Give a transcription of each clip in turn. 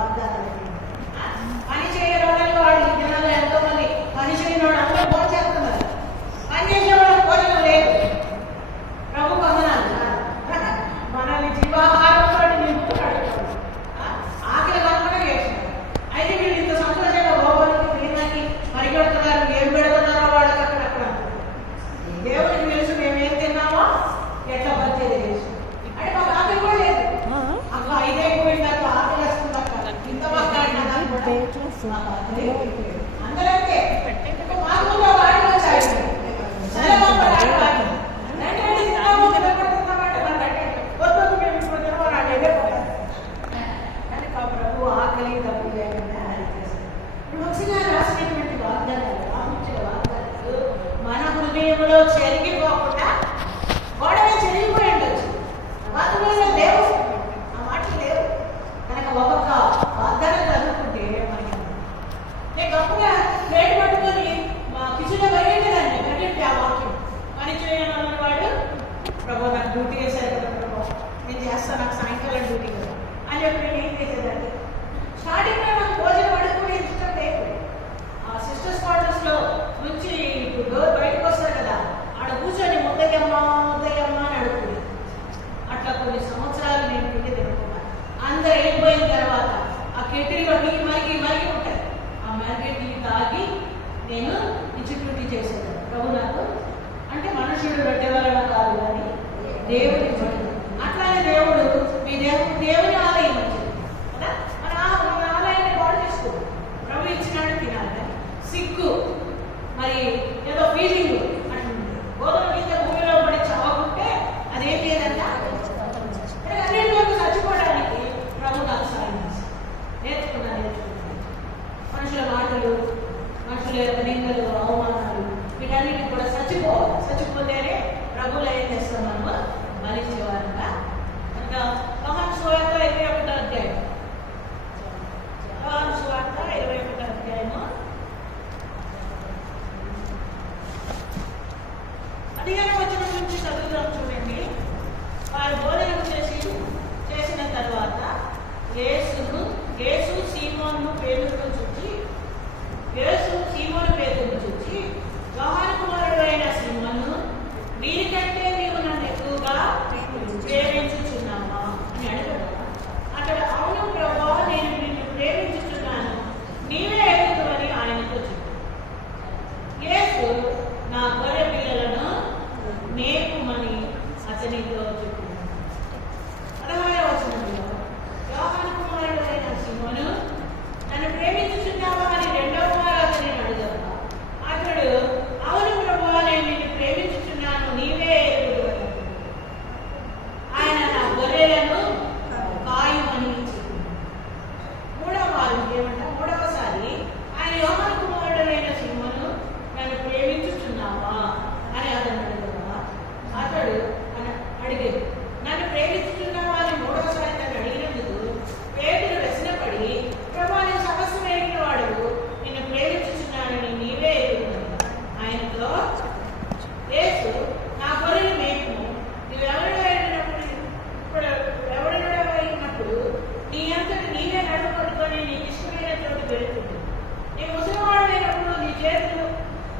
వాగ్దానాలు. పని చేయడానికి వాడు ఈ దినాల్లో ఎంతో మంది పని చేయని వాడు అందరూ భోజనం చేస్తున్నారు. పని చేసేవాడు భోజనం లేదు. ప్రభు వందనాలు. మనల్ని జీవాహారంతో నింపుతున్నాడు. ఆకలి కనుక చేస్తున్నారు. అయితే వీళ్ళు ఇంత సంతోషంగా భోగానికి తినడానికి పరిగెడుతున్నారు. ఏం పెడుతున్నారో వాళ్ళకి అక్కడక్కడ దేవుడికి తెలుసు మేమేం తిన్నామో ఎట్లా బతికేది తెలుసు. అంటే మాకు ఆకలి కూడా లేదు. అక్క 5 అయిపోయిందాక ఆకలి వస్తుందక్క ఇంత మాట్లాడినా అందరంటే మామూలుగా వాడి వచ్చాయి. ప్రభు ఆకలి తప్పు లేకుండా రాసినటువంటి వాగ్దానాలు వాగ్దానాలు మన హృదయంలో చెరిగిపోకుండా గోడమే చెరిగిపోయి ఉండొచ్చు. వాగ్దానంలో లేవు, ఆ మాటలు లేవు కనుక ఒక్కొక్క వాగ్దానం చదువుకుంటే మనకి నేను గొప్పగా ప్లేట్ పట్టుకొని మా కిచెన్లో పరిగెట్టేదాన్ని. పరిగెట్టి ఆ వాక్యం పని చేయను అన్నవాడు ప్రభు నాకు డ్యూటీ వేశారు కదా ప్రభు, నేను చేస్తాను, నాకు సాయంకాలం డ్యూటీ కదా అని చెప్పి నేను ఏం చేసేదాన్ని. స్టార్టింగ్లో నాకు భోజనం అడుగుకునే ఇష్టం లేదు. ఆ సిస్టర్స్ క్వార్టర్స్లో నుంచి డోర్ బయటకు వస్తారు కదా, ఆడ కూర్చొని ముద్దయ్యమ్మా ముద్దయ్యమ్మా అని అడుగుతుంది. అట్లా కొన్ని సంవత్సరాలు నేను తిండి తినుకున్నాను. అందరు వెళ్ళిపోయిన తర్వాత ఆ కెటిల్లో టీ మరిగి ఉంటాయి. ఆ మరిగే టీ తాగి నేను డ్యూటీ చేసేదాన్ని. ప్రభు నాకు అంటే మనుషుడు రొట్టెవరణ కాదు కానీ దేవుడి అట్లానే దేవుడు మీ దేవుని ఆలయం వచ్చింది కదా. మన ఆలయాన్ని పాడు చేసుకోడు. ప్రభు ఇచ్చినాడు తినాలి కానీ సిగ్గు మరి ఏదో ఫీలింగ్ అంటుంది. గోధుమ కింద భూమిలో పడి చావకుంటే అదేం లేదంట. అన్నింటిలోకి చచ్చిపోవడానికి ప్రభు నాకు సాయం చేశాను. నేర్చుకున్నాను. మనుషుల మాటలు, మనుషుల యొక్క నిందలు, అవమానాలు వీటన్నిటికి కూడా చచ్చిపోవాలి. చచ్చిపోతేనే ప్రభువులు ఏం చేస్తాం మనము మలిచేవారుగా. కనుక యోహాను సువార్త 21వ అధ్యాయం, యోహాను సువార్త 21వ అధ్యాయము 15వ వచనం నుంచి చదువుదాం చూడండి. వారు భోజనం చేసిన తర్వాత యేసు సీమోను పేతురును చూచి యోహాను కుమారుడు అయిన సీమోను, వీరికంటే నీవు నన్ను ఎక్కువగా ప్రేమించుచున్నావా అని అడగగా అతడు అవును ప్రభువా, నేను నిన్ను ప్రేమించుచున్నాను, నీవే ఎరుగుదువని ఆయనతో చెప్పాడు. యేసు నా గొర్రె పిల్లలను మేపుమని అతనితో చెప్పాడు. 16వ వచనంలో యోహాను కుమారుడు అయిన సీమోను, నన్ను ప్రేమించుచున్నావా అని రెండవ వారు అతనిని అడుగగా అతడు అవును ప్రభువా, నేను నిన్ను ప్రేమించుచున్నాను, నీవే ఎరుగుదువని. ఆయన నా గొర్రెలను కాయుమని చెప్పింది. మూడవసారి ఆయన యోహాను కుమారుడైన సీమోను, నన్ను ప్రేమించుచున్నావా అని అతను అడుగగా అతడు అడిగేది. నన్ను ప్రేమించుచున్నావా అని మూడవసారి నన్ను అడిగినందుకు పేతురు వ్యసనపడి, ప్రభువా, నేను సమస్తం ఎరిగిన వాడు, నిన్ను ప్రేమించుచున్నానని నీవే ఎరుగుదువని ఆయనతో, యేసు నా గొర్రెలు మేపుము, ఎవడైనప్పుడు నీ అంతటి నీవే నడుము పట్టుకొని నీకు ఇష్టమైన చోటు వెళుతుంది. నీవు ముసలివాడైనప్పుడు నీ చేతులు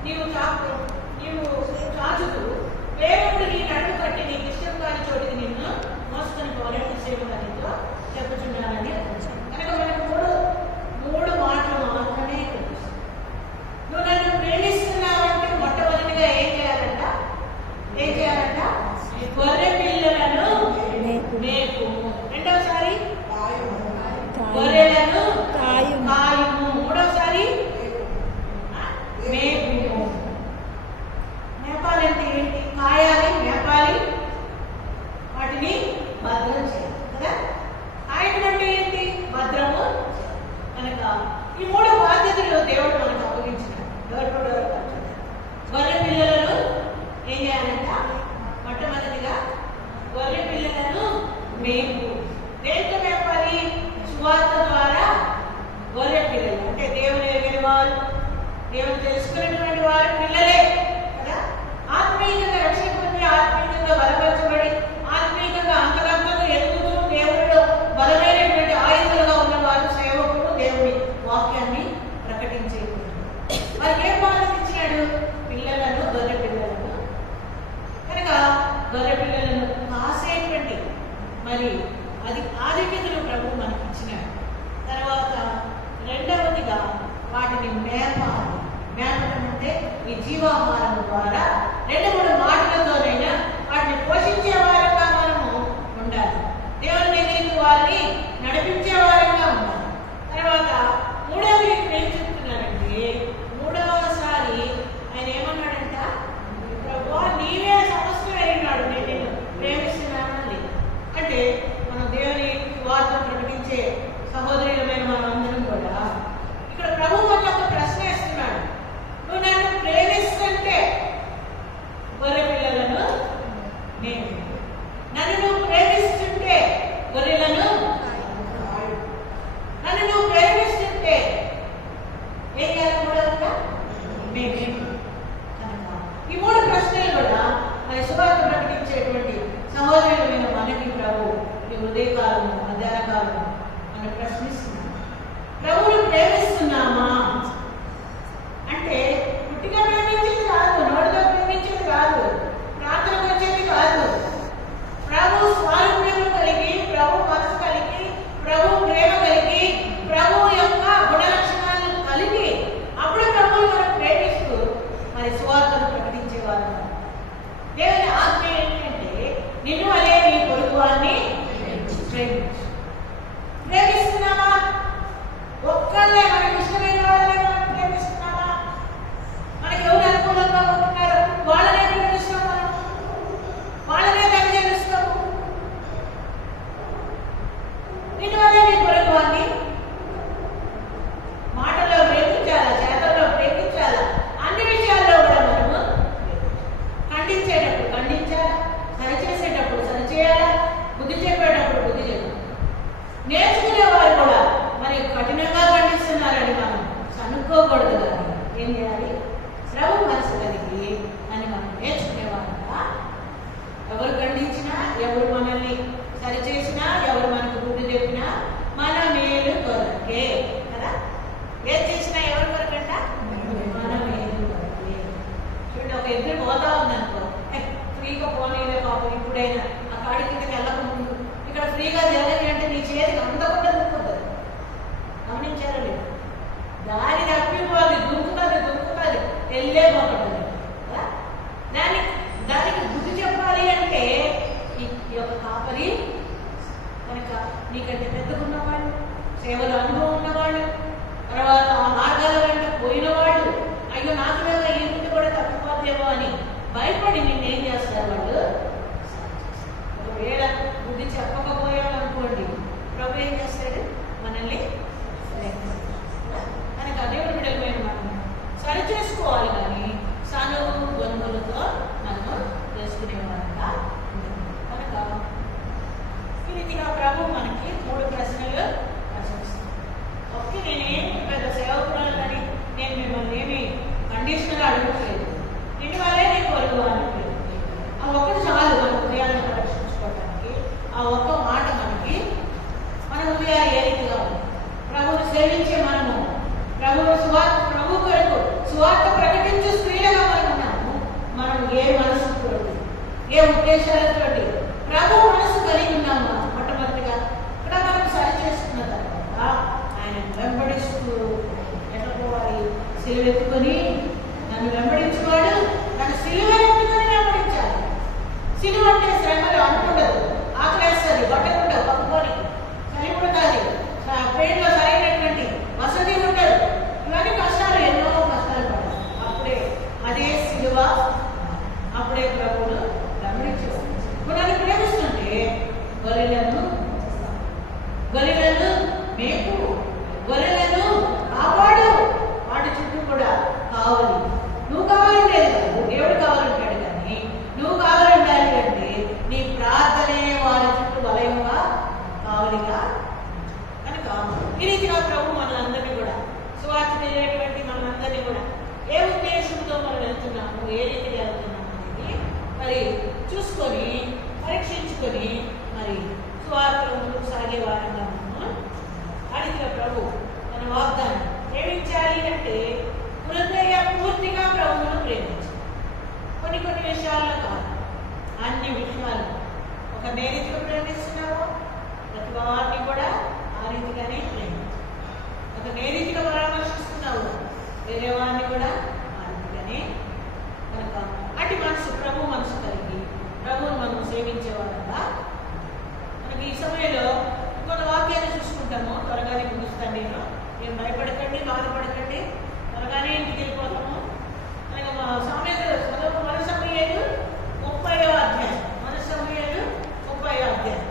నీవు చాచుతూ వేరొకడు నీ నడుము కట్టి నీకు ఇష్టం కాని చోటుకి నిన్ను మోసుకొని పోలేని సేవలతో చెప్పుచున్నానని కనుక మనకు మూడు మాటలు మాత్రమే కనిపిస్తుంది. నువ్వు నన్ను ప్రేమిస్తున్నావంటే మొట్టమొదటిగా ఏం చేయాలంట? గొర్రె పిల్లలను మేపు. రెండవసారి గొర్రెలను కాయుము. మూడవసారి మేపు. మేపాలంటే ఏంటి? కాయాలి, మేపాలి, వాటిని భద్రం చేయాలి కదా. కాయడం అంటే ఏంటి? భద్రము. కనుక ఈ 3 బాధ్యతలు దేవుడు మనకు అప్పగించినాడు. గొర్రె పిల్లలను ఏం చేయాలంట? మొట్టమొదటిగా గొర్రె పిల్లలను మేపు. దేంతో మేపాలి? సువార్త ద్వారా. గొర్రె పిల్లలు అంటే దేవుని ఎరిగిన వారు, దేవుని తెలుసుకున్నటువంటి వారు పిల్లలే కదా. ఆత్మీయంగా రక్షణ పొంది, ఆత్మీయంగా బలపరచబడి, ఆత్మీయంగా అంతకంతగా ఎదుగుతూ దేవుడిలో బలమైనటువంటి ఆయుధాలుగా ఉన్న వారు సేవ జీవాహారం ద్వారా 2-3 మాటలతోనైనా వాటిని పోషించే వారంగా మనము ఉండాలి. దేవుని దగ్గరికి వారిని నడిపించే వారంగా ఉండాలి. తర్వాత మూడవది ఏం చెప్తున్నారంటే, మూడవసారి ఆయన ఏమన్నాడంట, ప్రభువా నీవే సమస్య అయినాడు, నేను నిన్ను ప్రేమిస్తున్నానని. అంటే మనం దేవుని వార్త ప్రకటించే సహోదరులమైన మనం అందరం కూడా ఇక్కడ ప్రభు మనకు ప్రశ్న ఇస్తున్నాడు, నువ్వు నన్ను ప్రేమిస్తుంటే గొర్రె పిల్లలను నేను, నన్ను నువ్వు ప్రేమిస్తుంటే గొర్రెలను, నన్ను నువ్వు ప్రేమిస్తుంటే ఏం చేయాలి కూడా నేను. ఈ 3 ప్రశ్నలు కూడా మరి సువార్త ప్రకటించేటువంటి సహోదరులమైన మనకి ప్రభు ఈ ఉదయకాలము మధ్యాహ్న కాలము మనం ప్రశ్నిస్తున్నాం, ప్రభువును ప్రేమిస్తున్నామా అంటే పుట్టిగా ప్రేమించేది కాదు, నోటితో ప్రేమించేది కాదు, ప్రార్థనకు వచ్చేది కాదు. ప్రభు స్వారూప్యము కలిగి, ప్రభు మనసు కలిగి, ప్రభు ప్రేమ కలిగి, ప్రభు యొక్క గుణలక్షణాలను కలిగి అప్పుడు ప్రభువును మనం ప్రేమిస్తూ మరి సువార్తను ప్రకటించేవారు. దేవుని ఆజ్ఞ ఏంటంటే నిన్ను అలే నీ పొరుగు వారిని ప్రేమించు. ప్రేమిస్తున్నామా? ఒక్కళ్ళే మనకి ఇష్టమైన వాళ్ళనే మనం ప్రేమిస్తున్నామా? మనకి ఎవరు అనుకూలంగా ఉంటున్నారు వాళ్ళనే ప్రేమిస్తాం, మనం వాళ్ళనే తగ్గిస్తాము. నిన్ను అలే నీ పొరుగు వారిని మాటల్లో ప్రేమించాలా, చేతల్లో ప్రేమించాలా, అన్ని విషయాల్లో కూడా మనము ఖండించేటప్పుడు ఖండించాలా, సరిచేసేటప్పుడు సరిచేయాలా, బుద్ధి చెప్పేటప్పుడు బుద్ధి చెప్పాలి. నేర్చుకునేవారు కూడా మరి కఠినంగా ఖండిస్తున్నారని మనం అనుకోకూడదు. కానీ ఏం చేయాలి? ప్రభు మనసు కలిగి అని మనం నేర్చుకునేవారుగా ఎవరు ఖండించినా, ఎవరు మనల్ని సరిచేసినా, ఎవరు మనకు బుద్ధి చెప్పినా మన మేలు కొరకే కదా. ఏం చేసినా ఎవరి కొరకంట? మన మేలు కొరకే. చూడండి, ఒక ఎదురు పోతా ఉందనుకో, ఫ్రీగా పోనీలే పాపం, ఇప్పుడైనా ఆ కాడి కిందకి వెళ్ళకముందు ఇక్కడ ఫ్రీగా జరగని అంటే నీ చేతికి అందకుండా దుక్కుతుంది. గమనించారా లేదు? దారి తప్పిపోదు, దుంకుతుంది, వెళ్ళే పోతుంది కదా. దానికి బుద్ధి చెప్పాలి అంటే ఈ యొక్క కాపరి కనుక నీకంటే పెద్దకున్నవాళ్ళు, సేవలు అనుభవం ఉన్నవాళ్ళు, తర్వాత ఆ మార్గాల వెంట పోయిన వాళ్ళు, అయ్యో నాకు వల్ల ఈ ముందు కూడా తప్పిపోతేమో అని భయపడి నిన్నేం చేస్తారు వాళ్ళు. ఒకవేళ బుద్ధి చెప్పకపోయామనుకోండి, ప్రభు ఏం చేస్తాడు? మనల్ని కనుక దేవుడి బిడ్డలమైన మనం సరి చేసుకోవాలి, కానీ సనువు గొంతులతో మనము చేసుకునేవారంగా కనుక ఈ రీతిగా ప్రభు మనకి 3 ప్రశ్నలు ప్రశ్నిస్తాం. ఓకే, నేనేమి పెద్ద సేవకురాలని నేను మిమ్మల్ని ఏమి కండిషనల్ అడగట్లేదు, నిన్ను వల్లే నేను పొరుగు అని. ఆ ఒక్కటి చాలు మన హృదయాన్ని పరీక్షించుకోవడానికి. ఆ ఒక్క మాట మనకి మన హృదయాలు ఏ రీతిగా ఉంది. ప్రభువును సేవించే మనము ప్రభు కొరకు సువార్త ప్రకటించే స్త్రీలుగా మనం ఉన్నాము. మనం ఏ మనసుతో, ఏ ఉద్దేశాలతోటి ప్రభు మనసు కలిగి ఉన్నాము. మొట్టమొదటిగా ఇక్కడ మనం సరి చేసుకున్న తర్వాత ఆయన వెంబడిస్తూ ఎట్లా పోవాలి? సిలువెత్తుకొని నన్ను వెంబడించుకోడు, నన్ను సిలువ ఎత్తుకొని వెంబడించాలి. సిలువ అంటే శ్రమలు అనుకుండదు, ఆకలేస్తుంది, బట్టలు ఉండవు, పక్కుకొని చలి ఉండదు, ట్రైన్లో సరైనటువంటి వసతి ఉండదు, ఇవన్నీ కష్టాలు, ఎన్నో కష్టాలు పడాలి. అప్పుడే అదే సిలువ, అప్పుడే ప్రభువును వెంబడించేవాడు. ఇప్పుడు నన్ను ప్రేమిస్తుంటే గొర్రెలను మేపు, గొర్రెలను కాపాడు, వాటి చుట్టూ కూడా కావాలి. నువ్వు కావాలంటే దేవుడు కావాలంటాడు, కానీ నువ్వు కావాలంటాడు అంటే నీ ప్రార్థనే వారి చుట్టూ వలయంగా కావాలిగా. కనుక ఈ రీతిగా ప్రభు మనందరినీ కూడా సువార్త తెలియనటువంటి మనందరినీ కూడా ఏ ఉద్దేశంతో మనం వెళ్తున్నాము, ఏ రీతిగా వెళ్తున్నాము అనేది మరి చూసుకొని పరీక్షించుకొని మరి సువార్తలో ముందుకు సాగే వారంగా మనము అడిగిన ప్రభు మన వాగ్దానం ప్రేమించాలి అంటే హృదయ పూర్తిగా ప్రభువును ప్రేమించాలి. కొన్ని విషయాల్లో కాదు, అన్ని విషయాలు ఒక రీతిగా ప్రేమిస్తున్నావో ప్రతి వారిని కూడా ఆ రీతిగానే ప్రేమించాలి. ఒక రీతిగా పరామర్శిస్తున్నావు వేరే వారిని కూడా ఆ రీతిగానే జీవించే వాళ్ళంగా మనకి ఈ సమయంలో కొన్ని వాక్యాన్ని చూసుకుంటాము. త్వరగానే ముగిస్తాను నేను. ఏం భయపడకండి, బాధపడకండి, త్వరగానే ఇంటికి వెళ్ళిపోతాము. మనకి సామెతలు చదువు మన సమయాలు 30వ అధ్యాయం. మన సమయాలు 30వ అధ్యాయం.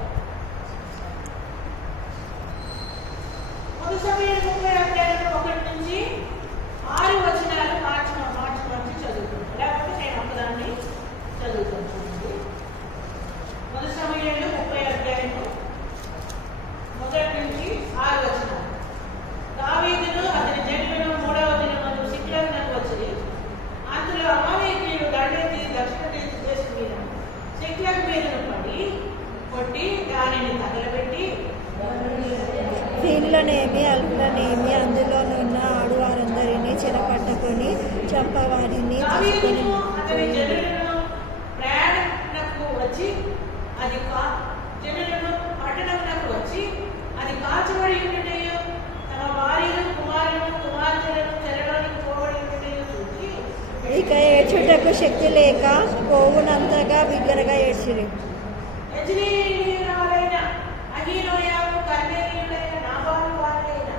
మన సమయాలు 30వ అధ్యాయంలో 1 నుంచి 6 వచనాలు మార్చి చదువుతాను. లేకపోతే నేను ఒక్కదాన్ని చదువుతాను. చూడండి, మన సమయాలు 30వ అధ్యాయము 1 నుంచి 6 వచనాలు. దావీదును అతని జనులను 3వ దినమందు సిక్లగునకు వచ్చి అందులో అమాలేకీయులు దండెత్తి దక్షిణ దేశం మీద సిక్లగు మీదను పడి కొట్టి దానిని తగలబెట్టి వీళ్ళనేమి అల్పులనేమి అందులోనున్న ఆడువారందరినీ చెరపట్టుకొని చంపవారిని దావీదును అతని జనులను ప్రయాణకు వచ్చి అది జనులను పట్టణంకు వచ్చి అది కాచబడి ఉండేయో తమ భార్యలు కుమారులను కుమార్తెలను చెరలోనికి పోబడి ఉండేయో చూసి ఇక ఏడ్చుటకు శక్తి లేక పోవునంతగా బిగ్గరగా ఏడ్చిరి. యజ్రీయులైన అహీనోయాము కర్మేలీయులైన నాబాలు వారైన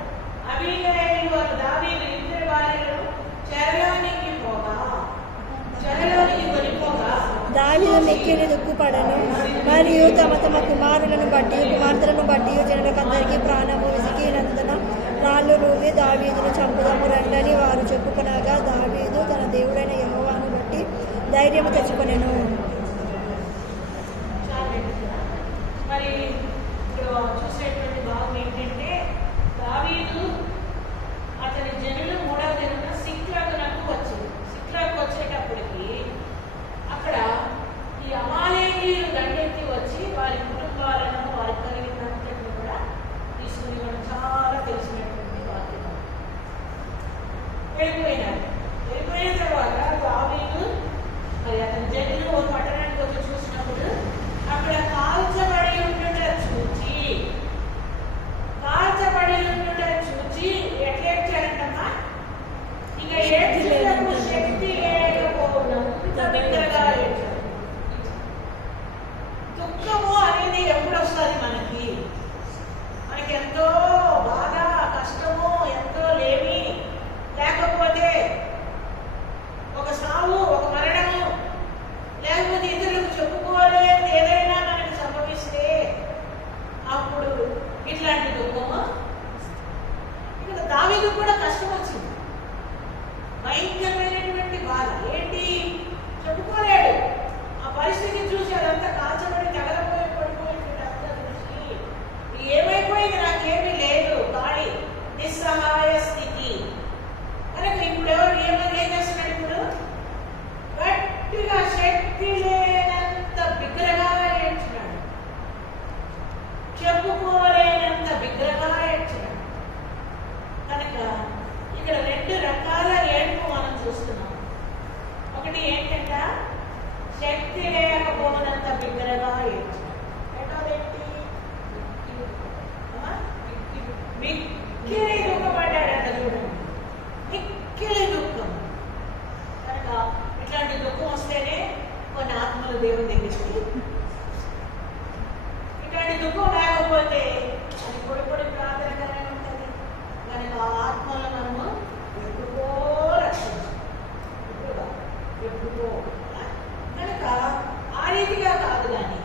అబీగయైలు వారు దావీదు ఇద్దరి భార్యలను చెరలోనికి కొనిపోగా దావీదు మిక్కిలి దుఃఖపడెను. మరియు తమ తమ కుమారులను బట్టి కుమార్తెలను బట్టి జనులకందరికీ ప్రాణము విసిగినందున రాళ్ళు రూవి దావీదును చంపుదాము రండని వారు చెప్పుకొనగా దావీదు తన దేవుడైన యెహోవాను బట్టి ధైర్యము తెచ్చుకొనెను. మరి ఇక్కడ చూసేటువంటి భాగం ఏంటంటే దావీదు అతని జనులు 3వ దినాన సిక్లగునకు వచ్చింది. సిక్లగు వచ్చేటప్పటికి అక్కడ ఈ అమాలేకీయులు దండెత్తి వచ్చి వారి కుటుంబాలను వారి కలిగినంతటిని కూడా తీసుకుని మనం చాలా తెలిసినటువంటి వాక్యం. వెళ్ళిపోయిన తర్వాత దావీదు మరి అతని జనులు ఒక పట్టణానికి వచ్చి చూసినప్పుడు అక్కడ కాల్చబడి ఉండుట చూచి ఎట్లేడ్చారంటమ్మా, ఇక ఏడ్చుటకు శక్తి లేకపోవడంత బిగ్గరగా ఏడ్చారు. దుఃఖము అనేది ఎప్పుడు వస్తుంది మనకి ఎంతో బాధ, కష్టము, ఎంతో లేమి, లేకపోతే ఒక సావు, ఒక మరణము, లేకపోతే ఇతరులకు చెప్పుకోలేదు ఏదైనా మనకి సంభవిస్తే అప్పుడు ఇట్లాంటి దుఃఖము. ఇక్కడ దావీదు కూడా కష్టం వచ్చింది, భయంకరమైనటువంటి బాధ. ఏంటి చెప్పుకోలేడు. ఆ పరిస్థితి చూసి అదంతా కాల్చబడి తగలపోయి పడిపోయినటువంటి అంతా చూసి ఏమైపోయింది, నాకేమీ లేదు, ఖాళీ నిస్సహాయ స్థితి. కనుక ఇప్పుడు ఏం చేస్తున్నాడు? ఇప్పుడు గట్టిగా శక్తి లేనంత బిగ్గరగా ఏడ్చినాడు, చెప్పుకోలేనంత బిగ్గరగా ఏడ్చినాడు. కనుక ఇక్కడ 2 రకాల ఏడుపు మనం చూస్తున్నాం. ఒకటి ఏంటంట, శక్తి లేకపోవనంత బిగ్గరగా ఏడ్చినాడు. రెండోదేంటి, మిక్కిలి దుఃఖపడ్డాడంట. చూడండి, మిక్కిలి దుఃఖం. కనుక ఇట్లాంటి దుఃఖం వస్తేనే కొన్ని ఆత్మలు దేవుని దగ్గరికి, ఇట్లాంటి దుఃఖం లేకపోతే అది పొడి ప్రార్థనగానే ఉంటుంది. కనుక ఆత్మలు మనము ఎప్పుడో రక్షించాలి, ఎప్పుడో. కనుక ఆ రీతిగా కాదు, కానీ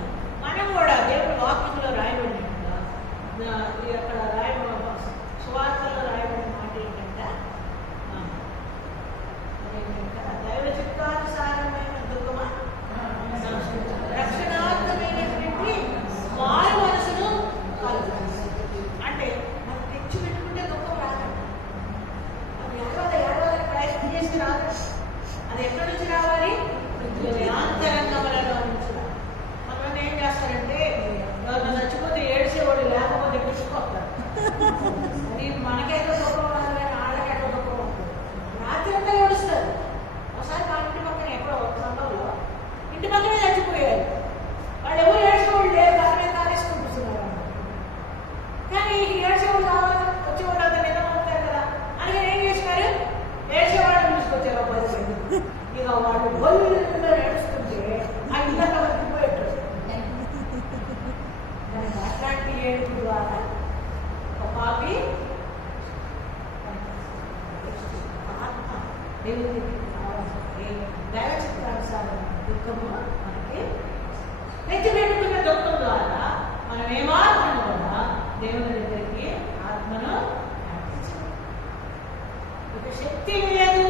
మనం కూడా దేవుడు వాక్యంలో రాయబడినట్టుగా అక్కడ సువార్తలో రాయబడిన మాట ఏంటంటే దైవ చిత్తానుసారమైన దుఃఖమా రక్షణాత్మకమైనటువంటి మారు మనసును కలుగుతుంది. అంటే మనం తెచ్చి పెట్టుకుంటే దుఃఖం రాదండి. అది ఏడవదని ప్రయత్నం చేసి రాదు. అది ఎక్కడి నుంచి రావాలి? ఆంతరంగములలో నుంచి. మనం ఏం చేస్తారంటే ఎవరైనా చచ్చిపోతే ఏడ్చేవాడు, లేకపోతే పిచ్చుకోస్తారు. అది మనకైతే దుఃఖం రాదు, కానీ ఆళ్ళకైతే దుఃఖం ఉంటుంది. రాత్రి అంతా ఏడుస్తారు. ఒకసారి మా ఇంటి పక్కన ఎక్కడో సంఘంలో ఇంటి పక్కనే చచ్చిపోయారు. వాళ్ళు ఎవరు ఏడ్చేవాళ్ళు లేరు, దాని కాలేసుకుంటున్నారు. కానీ ఏడ్చేవాళ్ళు కావాలి, వచ్చేవాళ్ళు అంతా నిద్రపోతారు కదా అని ఏం చేసినారు? ఏడ్చేవాళ్ళు తీసుకొచ్చారు. ఇక వాళ్ళు బొల్లు ఏడుస్తుంటే ఆ ఇంట్లో వదిలిపోయేట్టు ఏడుపు ద్వారా ఒక పాపి ఆత్మ దేవుని దైవ చిత్తానుసారం దుఃఖము మనకి తెచ్చిపెట్టుకున్న దుఃఖం ద్వారా మనం ఏమాత్రం కూడా దేవుని దగ్గరికి ఆత్మను నడిపించాలి. ఇక శక్తి లేదు,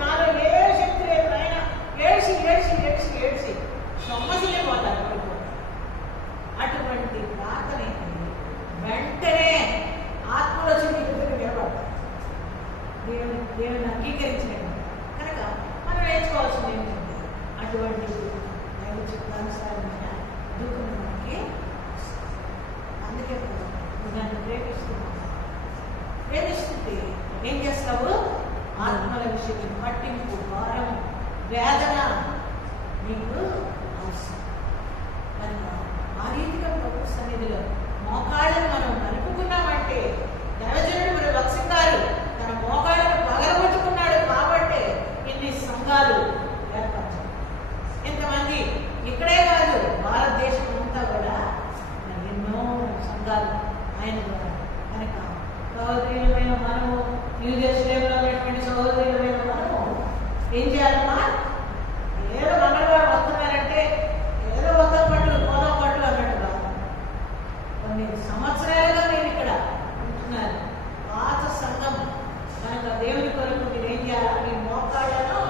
నాలో ఏ శక్తి లేదు, ఆయన ఏడ్చి ఏడ్చి ఏడ్చి ఏడ్చి సొమ్మసిల్లిపోతారు. అటువంటి ప్రార్థన వెంటనే ఆత్మలో వచ్చి మీ దగ్గర నిలబడతారు. దేవుని అంగీకరించినట్టు కనుక మనం నేర్చుకోవాల్సింది ఏంటంటే అటువంటి దైవ చిత్తానుసారమైన దుఃఖం మనకి. అందుకే నన్ను ప్రేమిస్తుంటే ఏం చేస్తావు? ఆత్మల విషయం పట్టింపు, భారం, వేదన నీకు అవసరం. కనుక ఆ రీతిగా ప్రభు సన్నిధిలో మోకాళ్ళను మనం నలుపుకున్నామంటే, దైవజనుడు మరి భక్సింగ్ గారు తన మోకాళ్ళను పగలగొట్టుకున్నాడు కాబట్టి ఇన్ని సంఘాలు ఏర్పరచారు. ఇంతమంది ఇక్కడే కాదు, భారతదేశం అంతా కూడా ఎన్నో సంఘాలు ఆయన ద్వారా. కనుక సహోదరులమైన మనము న్యూ జెరూసలేంలో ఉన్నటువంటి సహోదరులమైన మనము ఏం చేయాలమ్మా? ఏదో మంగళవారం వస్తున్నారంటే ఏదో ఒక పట్టు కోదో పట్టు అన్నట్టుగా కొన్ని సంవత్సరాలుగా నేను ఇక్కడ ఉంటున్నాను. పాత సంఘం కనుక దేవుని కొరకు మీరు ఏం చేయాలి? మీ మోకాళ్ళను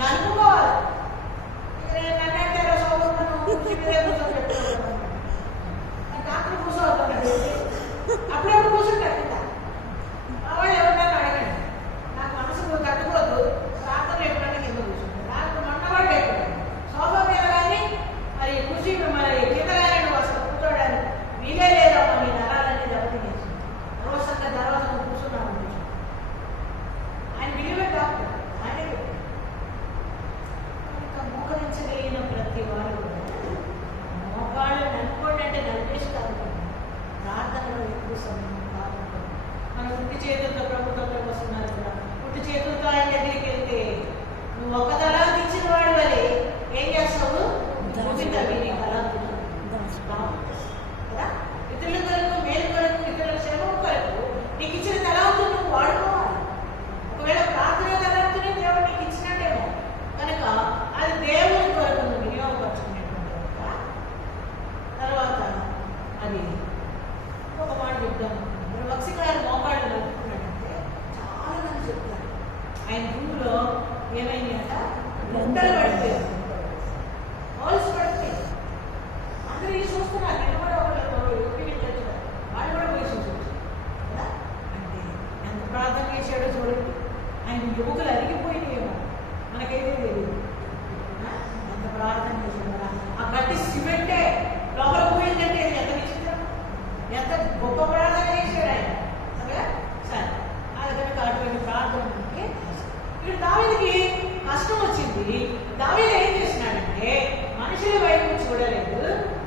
నలుపుకోవాలి. నేను అన్నట్టు సౌకర్యం కూర్చోబెట్టుకోవాలి. డాక్టర్ కూర్చోవద్దు, అప్పుడప్పుడు కూర్చుంటారు కదా. వాళ్ళు ఎవరినైనా అడగండి, నాకు మనసు తట్టుకోవద్దు, ప్రార్థన ఎప్పుడైనా కింద కూర్చుంటారు. నాకు మొన్నవాడు ఎప్పుడు సోఫా మీద కానీ మరి కూర్చి మరి కింద కానీ నువ్వు అసలు కూర్చోడానికి వీలే లేదా? మీ నరాలన్నీ దెబ్బతినేసి అనవసరంగా తర్వాత కూర్చున్నావు అనిపించు. ఆయన విలువే డాక్టర్, ఆయనే మోకరించగలిగిన ప్రతి వారు మోకాళ్ళు నలుపుకోండి అంటే నలిపేసి కాదు, ప్రార్థనలో ఎక్కువ సమయం కాకుండా మన పుట్టి చేతులతో ప్రభుత్వంలో వస్తున్నారు కదా. పుట్టి చేతులతో ఆయన దగ్గరికి వెళ్తే నువ్వు ఒక తలాంతి ఇచ్చిన వాడు వలె ఏం చేస్తావు? చూపిస్తావు నీ తలాంతులు కదా. ఇతరుల కొరకు, మేలు కొరకు, ఇతరుల శ్రమ కొరకు నీకు ఇచ్చిన తలాంతులు నువ్వు వాడుకోవాలి. ఒకవేళ ప్రార్థన తలాంతుని దేవుడు నీకు ఇచ్చినట్టేమో కనుక అది దేవుని కొరకు నువ్వు వినియోగపరచుకునేటువంటి తర్వాత అది ఒక మాట చెప్తాను. భక్సింగ్ గారు మోకాళ్ళు నలుపుకున్నాడంటే చాలా మంది చెప్తారు ఆయన భూమిలో ఏమైంది అంట, గుంటలు పడిపోయారు, హోల్స్ పడిపోయాయి. అందరూ ఇది చూస్తున్నారు. నేను కూడా వాళ్ళు కూడా పోయి చూసొచ్చు కదా. అంటే ఎంత ప్రార్థన చేశాడో చూడండి. ఆయన ఎముకలు అరిగిపోయినాయేమో మనకైతే తెలియదు. ఎంత ప్రార్థన చేశాడు కదా. ఆ గట్టి సిమెంటే లోపల పోయిందంటే ఎంత విచిత్రం, ఎంత గొప్ప ప్రార్థన చేశాడు ఆయన కదా. సరే, అది కనుక అటువంటి ప్రార్థన ఇక్కడ దావీదుకి కష్టం వచ్చింది. దావీదు ఏం చేసినాడంటే మనుషుల వైపు చూడలేదు,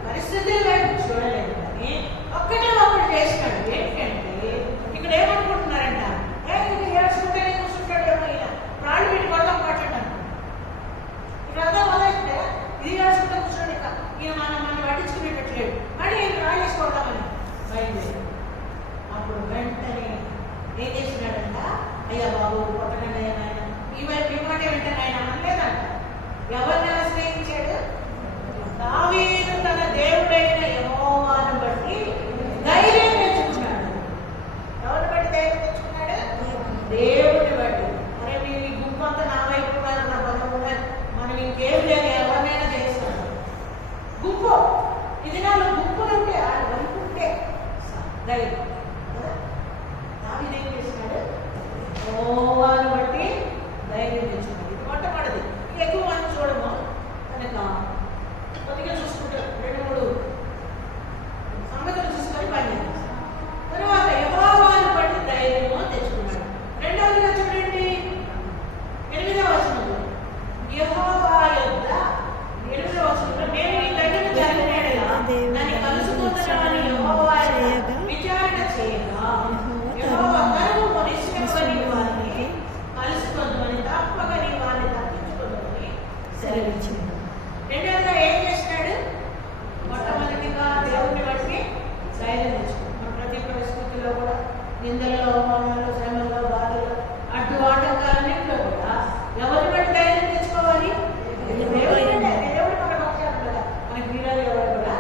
పరిస్థితుల వైపు చూడలేదు, కానీ ఒక్కటే ఒకటి చేసినాడు. ఏంటంటే ఇక్కడ ఏమనుకుంటున్నారంట, ఏడ్చుకుంటేనే కూర్చుంటాడేమో ఈయన, ప్రాణం పెట్టి కొడతాం పట్టండి. ఇక్కడ అంతా మొదలైతే ఇది ఏడ్చుకుంటే కూర్చోండి, ఈయన మనం పట్టించుకునేటట్లేడు, మళ్ళీ ఈయన రాళ్ళు వేసుకోవడామని బయలుదేరాడు. అప్పుడు వెంటనే ఏం చేసినాడంట, అయ్యా బాబు కొట్టకండి ఆయన, ఈ వైపు ఈ మాట వెంటనే ఆయన అనలేదంట. ఎవరిని ఆశ్రయించాడు? దావీదు తన దేవుడైన యెహోవాను బట్టి ధైర్యం తెచ్చుకున్నాడు. ఎవరిని బట్టి ధైర్యం తెచ్చుకున్నాడు? దేవుడిని బట్టి. అరే మీరు ఈ గుంపు అంతా నా వైపు ఉన్నారు, నా బలం ఉన్నారు, మనం ఇంకేం లేదు, ఎవరినైనా చేస్తాడు. గుంపు ఇది నాలో గుంపులు ఉంటే వాళ్ళు వలుపుంటే ధైర్యం కదా. దావీదు ఏం చేసినాడు? యెహోవాను బట్టి ధైర్యం తెచ్చుకున్నాడు. ఇది మొట్టమొదటిది. ఎక్కువ మంది చూడము కనుక కొద్దిగా చూసుకుంటారు, 2-3 సంగతులు చూసుకొని పని చేస్తారు. తర్వాత యెహోవాను బట్టి ధైర్యము తెచ్చుకున్నాడు. రెండవదిగా చూడండి 8వ వచనంలో, యెహోవా యొద్ద 8వ వచనంలో, నేను ఈ గడ్డను జరిగినట్లా దాన్ని కలుసుకుంటున్నానని యెహోవా విచారణ చేయగా యెహోవా కరువు నిశ్చయమని వారిని కలుసుకుందని తప్పక నీ వారిని తప్పించుకుందని సెలవిచ్చింది. రెండవదిగా ఏం చేసినాడు? మొట్టమొదటిగా దేవుడిని బట్టి ధైర్యం నిందల్లో, అవమానాల్లో, శ్రమల్లో, బాధల్లో, అడ్డు ఆటంకాలన్నింటిలో కూడా ఎవరిని బట్టి ధైర్యం తెచ్చుకోవాలి? దేవుడు మన పక్షాన కదా, మనకి వీరాలు ఎవరు కూడా.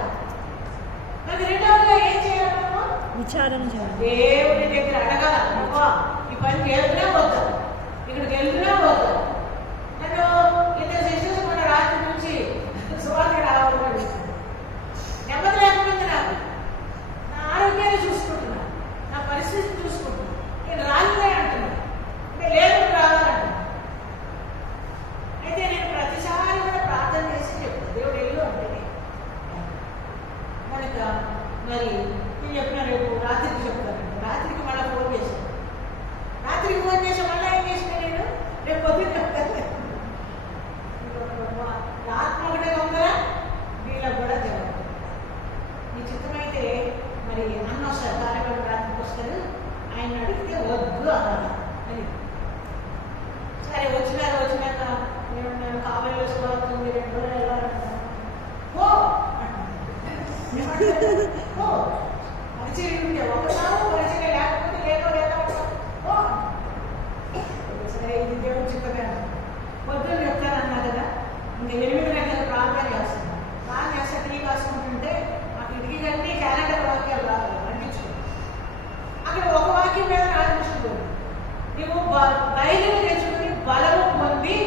మరి రెండవదిగా ఏం చేయాలి? మనము విచారణ చేయాలి. దేవుడి దగ్గర అడగాల. అబ్బా, ఈ పనికి వెళ్తున్నా పోతా, ఇక్కడికి వెళ్తున్నా పోతా. నన్ను ఇద్దరు శిష్యులు మన రాత్రి నుంచి సువార్త రావాలి, నెమ్మది లేకపోయింది. నాకు నా ఆరోగ్యాన్ని చూసుకుంటున్నా, నా పరిస్థితి చూసుకుంటున్నా. నేను రాలిపోయి అంటున్నా, అంటే లేదు రావాలంటున్నా. అయితే నేను ప్రతిసారి కూడా ప్రార్థన చేసి చెప్తాను, దేవుడు వెళ్ళు అంటే కనుక. మరి నేను చెప్పిన రేపు రాత్రికి చెప్తానండి. రాత్రికి మళ్ళీ ఫోన్ చేశాను. రాత్రికి ఫోన్ చేసి మళ్ళీ ఏం చేసిన నేను రేపు పొద్దున్న చెప్తాను. ఆత్మ ఒకటే ఉందరా, వీళ్ళకి కూడా జవాబు. మీ చిత్తమైతే మరి అన్న వస్తారు, కార్యక్రమం రాత్రికి వస్తారు. ఆయన అడిగితే వద్దు అన్నాను. అని సరే వచ్చినాక నేను కావాలి వేసుకోవాలి, 2 రోజులు వెళ్ళాలంటున్నాను. పరిచయం ఉంటే ఒకసారి పరిచయం లేకపోతే లేదా సరే, ఇది దేవుడు చిత్తగా పొద్దున్న చెప్తానన్నా కదా. ఇంకా 8 గంటలకు ప్రార్థన చేస్తాను. ప్రార్థన చేస్తే టీ కాసుకుంటుంటే ఆ కిటికీ కట్టి క్యాలెండర్ వాక్యాలు అందించుకుంటాను. అక్కడ ఒక వాక్యం మీద రాయించుకోండి. నువ్వు ధైర్యం తెచ్చుకుని బలము పొంది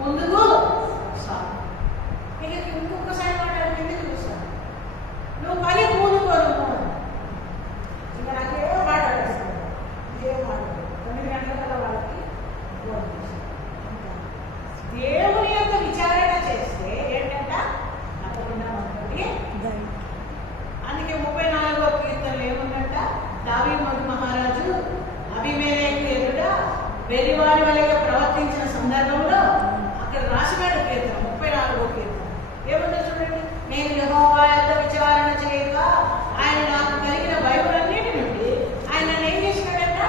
ముందుకు సాగు. ఇక ఇంకొకసారి మాట్లాడి కిందకి చూస్తాను. నువ్వు పని పూనుకోను. ఇంకా నాకేమో మాట్లాడేస్తాను, ఇదేం మాట్లాడు. 9 గంటల వాళ్ళకి ఫోన్ చేస్తాను. దేవుని యొక్క విచారణ చేస్తే ఏంటంట తప్పకుండా మనకి. అందుకే 34వ కీర్తనలు ఏముందంట? దావీదు మహారాజు అబీమెలెకు ఎదుట వెర్రివాడి వలెగా ప్రవర్తించిన సందర్భంలో అక్కడ రాసినాడు కీర్తన, 34వ కీర్తన. ఏముందో చూడండి. నేను యెహోవా యొద్ద విచారణ చేయగా ఆయన నాకు కలిగిన భయములన్నిటి నుండి ఆయన నన్ను ఏం చేసినాడంట?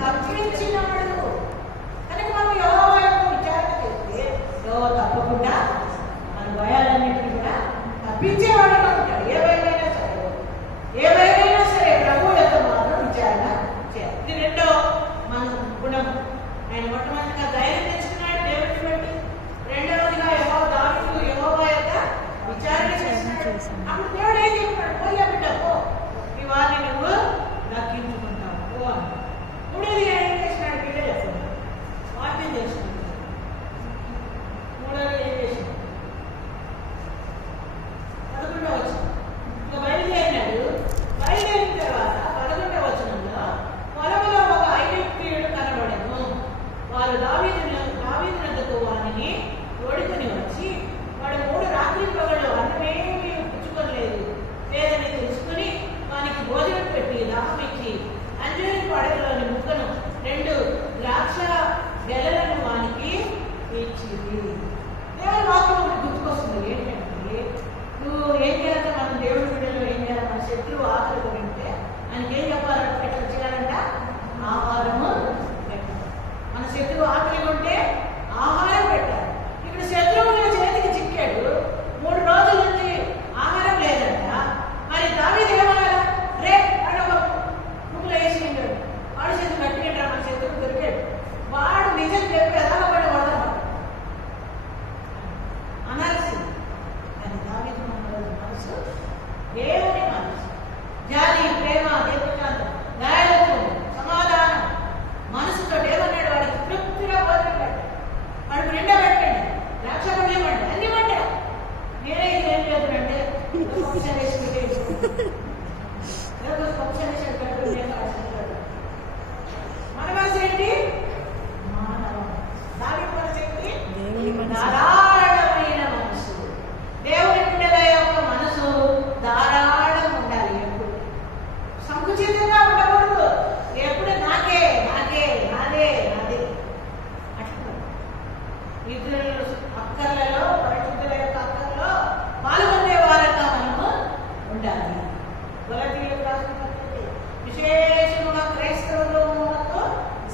తప్పించినాడు. కనుక మనం యెహోవా యొక్క విచారణ చేస్తే యెహోవా తప్పకుండా మన భయాలన్నింటినీ కూడా తప్పించేవాడుగా ఉంటాడు. ఏవైనా సరే ప్రభువు యొక్క మాత్రం విచారణ చేయాలి. ఇది రెండో మన గుణం. ఆయన మొట్టమొదటిగా ధైర్యం తెచ్చుకున్నాడు దేవుడిని బట్టి. రెండవదిగా దావీదు యెహోవా యొక్క విచారణ చేస్తున్నాడు. అప్పుడు దేవుడు ఏం చెప్పాడు? పోయా బిడ్డ పో, ఈ వారిని నువ్వు దక్కించుకుంటావు పో అని. మూడోదిగా ఏం చేసినాడు? బిడ్డ చెప్పాడు, వాక్యం చేసుకుంటాడు. మూడోది ఏం చేసినాడు? 11వ వచనం. ఇంకా బయలుదేరినాడు. బయలుదేరిన తర్వాత 11వ వచనంలో పొలంలో ఒక ఐగుప్తీయుడు కనబడెను. వారు దావీదునద్దకు వారిని తోడుకొని వచ్చి, వాడు 3 రాత్రి పగళ్ళు అన్నమేమీ పుచ్చుకోలేదు లేదని తెలుసుకుని వానికి భోజనం పెట్టి దాహమిచ్చి అంజూరి పడగలోని ముక్కను 2 ద్రాక్ష గెలలను వానికి ఇచ్చింది. దేవుని వాక్యం ఒకటి గుర్తుకొస్తుంది. ఏంటంటే నువ్వు ఏం చేయాలంటే, మనం దేవుడి బిడ్డలో ఏం చేయాలి? మన శత్రువు ఆకలి కొని ఉంటే ఆయనకి ఏం చెప్పాలంటే, ఎట్లా చేయాలంట? ఆహారము పెట్టాలి. మన శత్రువు ఆకలి కొంటే ఆహారం పెట్టాలి. ఇక్కడ శత్రువు చేతికి చిక్కాడు, 3 రోజుల నుంచి ఆహారం లేదంట. మరి దావీదు ఏమన్నా రే వాడు ఒక ముగ్గులు వేసి వాడు చేతి కట్టిండ్రా, మన శత్రువు దొరికాడు. వాడు నిజం చెప్పేదా వాడు వదలమాట అనాల్సింది. కానీ దావీదు మనసు దేవుని మనసు, జాలి, ప్రేమ, దీర్ఘశాంతం, దయాళుత్వం, సమాధానం మనసుతో ఏమన్నాడు? వాడికి తృప్తిగా భోజనం పెట్టాడు. వాడికి నిండా పెట్టండి, ద్రాక్ష పండు ఇవ్వండి, అన్ని ఇవ్వండి. నేనే ఇది ఏం చేద్దంటే ఫంక్షన్ వేసుకుంటే ఫంక్షన్ మన మనసు ఏంటి? మానవ. దావీదు మనసు ఏంటి? ధారాళమైన మనసు. దేవుని బిడ్డల యొక్క మనసు ధారాళం ఉండాలి. ఎప్పుడు సంకుచితంగా ఉండకూడదు. ఎప్పుడు నాకే నాదే నాదే నాదే అట్లా. ఇతరుల అక్కర్లలో, పరిశుద్ధుల యొక్క అక్కర్లో పాల్గొనే వారంగా మనము ఉండాలి. గలతీయులకు రాసిన పత్రిక విశేషముగా క్రైస్తవులకు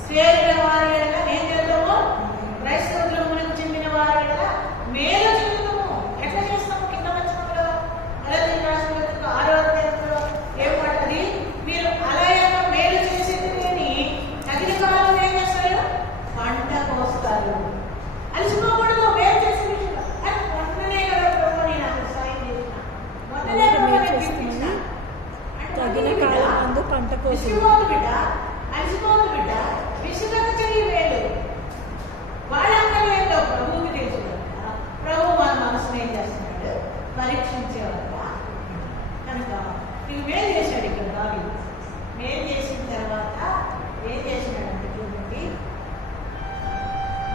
చేరిన వారి ఎడల ఏం చేద్దాము? క్రైస్తవులకు చెందిన వారి ఎడల మేలు చెందుతాము. ఎట్లా చేస్తాము? కింద వచనంలో గలతీయులకు రాసిన పత్రిక 6వ అధ్యాయంలో ఏం పడ్డది? మీరు అలయక మేలు చేసి అలసిపోదు బిడ్డ, విసుగక చెయ్యి వేలు. వాళ్ళ అక్కర్లేదో ప్రభువుకి తెలుసు కదా. ప్రభు మన మనసును ఏం చేస్తున్నాడు? పరీక్షించేవాడు. కనుక నీకు మేలు చేశాడు. ఇక్కడ దావీదు మేలు చేసిన తర్వాత ఏం చేసినాడంటే చూడండి,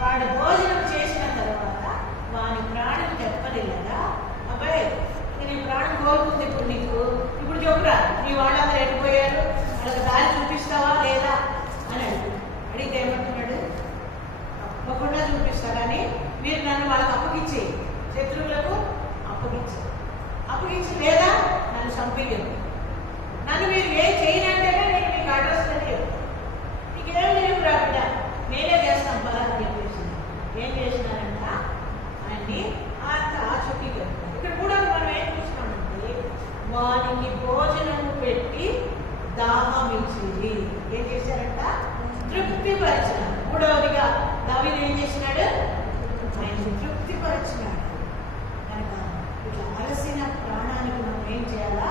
వాడు భోజనం చేసిన తర్వాత వాని ప్రాణం చెప్పలేదా, అబ్బాయి నేను ఈ ప్రాణం కోరుకుంది ఇప్పుడు నీకు, ఇప్పుడు చెప్పురా నీ వాళ్ళందరూ వెళ్ళిపోయారు, వాళ్ళకి దారి చూపిస్తావా లేదా అని అడిగితే ఏమంటున్నాడు? తప్పకుండా చూపిస్తా, కానీ మీరు నన్ను వాళ్ళకి అప్పగించి, శత్రువులకు అప్పగించి లేదా నన్ను చంపేయదు. నన్ను మీరు ఏం చేయనంటేనే నేను మీకు అడ్రస్ తెలియదు, నీకేం లేవు రా బిడ్డ, నేనే చేస్తాను పదా అని చెప్పేసి ఏం చేసినారంట ఆయన్ని చుట్టి కలుపుతారు. ఇక్కడ కూడా మనం ఏం చూసినామంటే వారికి భోజనము పెట్టి దాహం ఇచ్చింది. ఏం చేశారంట? తృప్తిపరిచినాడు. మూడవదిగా దావీదు ఏం చేసినాడు? ఆయన తృప్తిపరిచినాడు. కనుక ఇట్లా అలసిన ప్రాణానికి మనం ఏం చేయాలా?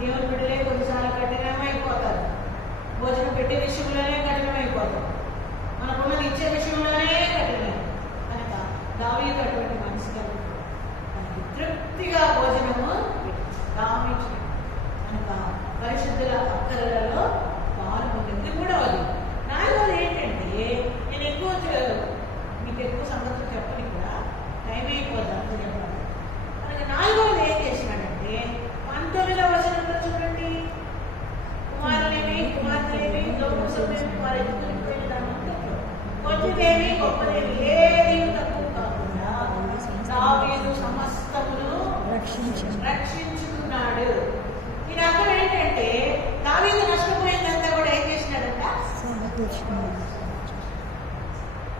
దేవుని బిడ్డలే కొన్నిసార్లు కఠినమైపోతారు. భోజనం పెట్టే విషయంలోనే కఠినమైపోతారు, మనకున్నది ఇచ్చే విషయంలోనే కఠినమే. కనుక దావీదు అటువంటి మనసు కలుగుతుంది. మనకి తృప్తిగా భోజనము దావించడం కనుక పరిశుద్ధుల అక్కరలలో పాల్గొంది. మూడవది, నాలుగవది ఏంటంటే, నేను మీకు ఎక్కువ సంగతులు చెప్పను, ఇక్కడ టైం అయిపోద్ది అంత చెప్పాలి. మనకి నాలుగవది ఏం చేసినాడంటే 19వ వచనంలో చూడండి, కుమార్తెలేమి లోకసభ్యులు వారి కొద్దిదేవి గొప్పదేవి ఏది తక్కువ కాకుండా దావీదు సమస్తమును రక్షించుకున్నాడు. ఇది అర్థం ఏంటంటే దావీదు నష్టపోయిందంతా కూడా ఏం చేసినాడంట?